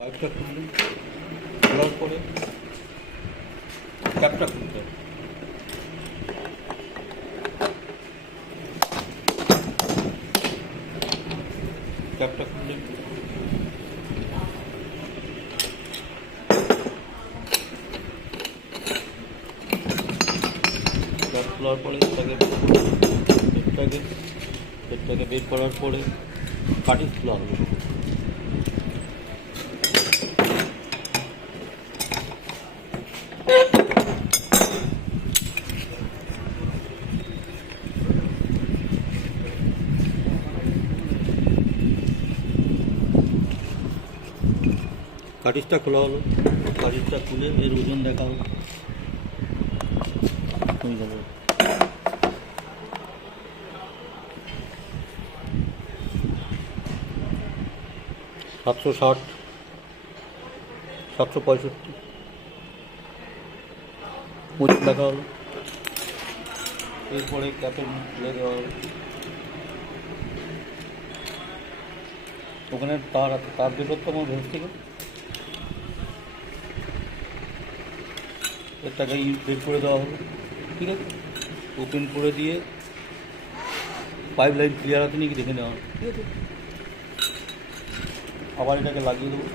পাইপটা খুললেন, খোলার পরে ক্যাপটা খুলতে হবে। ক্যাপটা খুললেন, ক্যাপ খোলার পরে পেটটাকে বের করার পরে কাটিং খোলা হবে। কাটিজটা খোলা হলো, কাটিজটা খুলে এর ওজন দেখা হলো। 760, 765 ওজন দেখা হলো। এরপরে ক্যাপের মুখ খুলে দেওয়া হলো। ওখানে তার আছে, তার বেরোতো আমার ভেতর থেকে। এটাকে বের করে দেওয়া হলো, ঠিক আছে। ওপেন করে দিয়ে পাইপ লাইন ক্লিয়ার আছে নাকি দেখে নেওয়া হলো, ঠিক আছে। আবার এটাকে লাগিয়ে দেবো।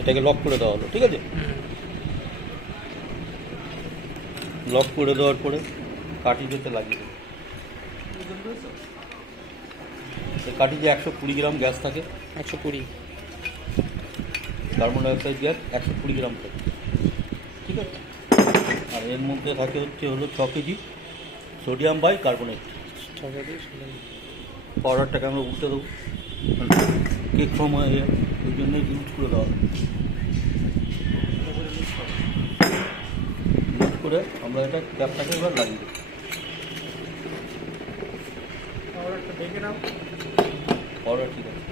এটাকে লক করে দেওয়া হলো, ঠিক আছে। লক করে দেওয়ার পরে কাঠিতে লাগিয়ে দেবো। কাঠিতে 120 গ্রাম গ্যাস থাকে। 120 কার্বন ডাইঅক্সাইড গ্যাস 120 গ্রাম থাকে, ঠিক আছে। আর এর মধ্যে থাকে হলো 6 কেজি সোডিয়াম বাই কার্বনেট। পাউডারটাকে আমরা উল্টে দেবো, কেক সময় ওই জন্য ইউজ করে দেওয়া হয়। ইউজ করে আমরা এটা ক্যাপটাকে এবার লাগিয়ে দেবো। পাউডারটা দেখে নাও। পাউডার ঠিক আছে।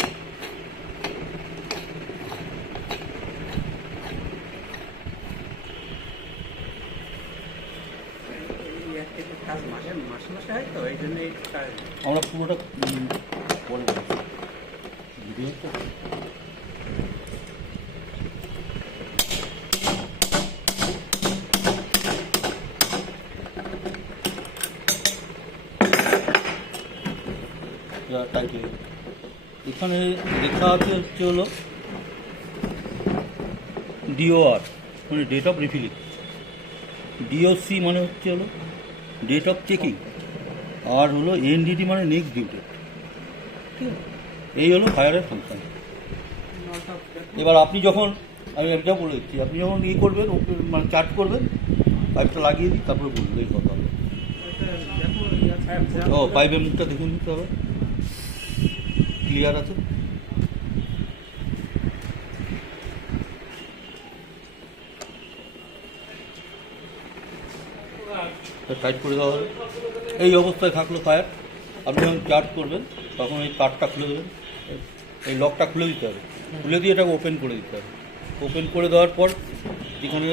আমরা পুরোটা পরে ভিডিওটা টাইট হয়ে গেছে। এখানে লেখা আছে হলো DOR মানে ডেট অফ রিফিলিং, DOC মানে হলো ডেট অফ চেকিং, আর হলো NDT মানে নেক্সট ডিউ ডেট, ঠিক আছে। এই হলো ফায়ারের ফাংশন। এবার আপনি যখন, আমি একটা বলে দিচ্ছি, আপনি যখন করবেন মানে চার্জ করবেন, পাইপটা লাগিয়ে দিই, তারপরে বলবেন এই কথা হবে। ও পাইপের মুখটা দেখে নিতে হবে ক্লিয়ার আছে। টাইট করে দেওয়া হবে। এই অবস্থায় থাকলো ফায়ার। আপনি যখন চার্জ করবেন তখন এই কাঠটা খুলে দেবেন, এই লকটা খুলে দিতে হবে। খুলে দিয়ে এটাকে ওপেন করে দিতে হবে। ওপেন করে দেওয়ার পর যেখানে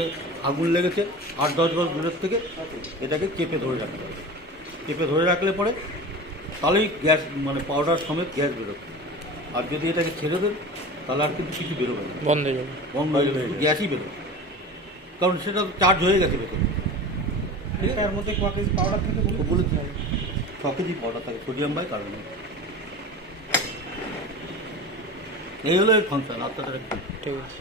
আগুন লেগেছে 8-10 গজ দূরের থেকে এটাকে চেপে ধরে রাখতে হবে। চেপে ধরে রাখলে পরে তাহলেই গ্যাস মানে পাউডার সমেত গ্যাস বেরোবে। আর যদি এটাকে ছেড়ে দেন তাহলে আর কিন্তু কিছু বেরোবে না, বন্ধ হয়ে যাবে, বন্ধ হয়ে যাবে, গ্যাসই বেরোবে, কারণ সেটা চার্জ হয়ে গেছে ভেতরে। এটার মধ্যে কত কেজি পাউডার থাকে বলে 6 কেজি পাউডার থাকে সোডিয়াম বাই কার্বনেট। এই হলো এর ফাংশন। আপনাদের ঠিক আছে।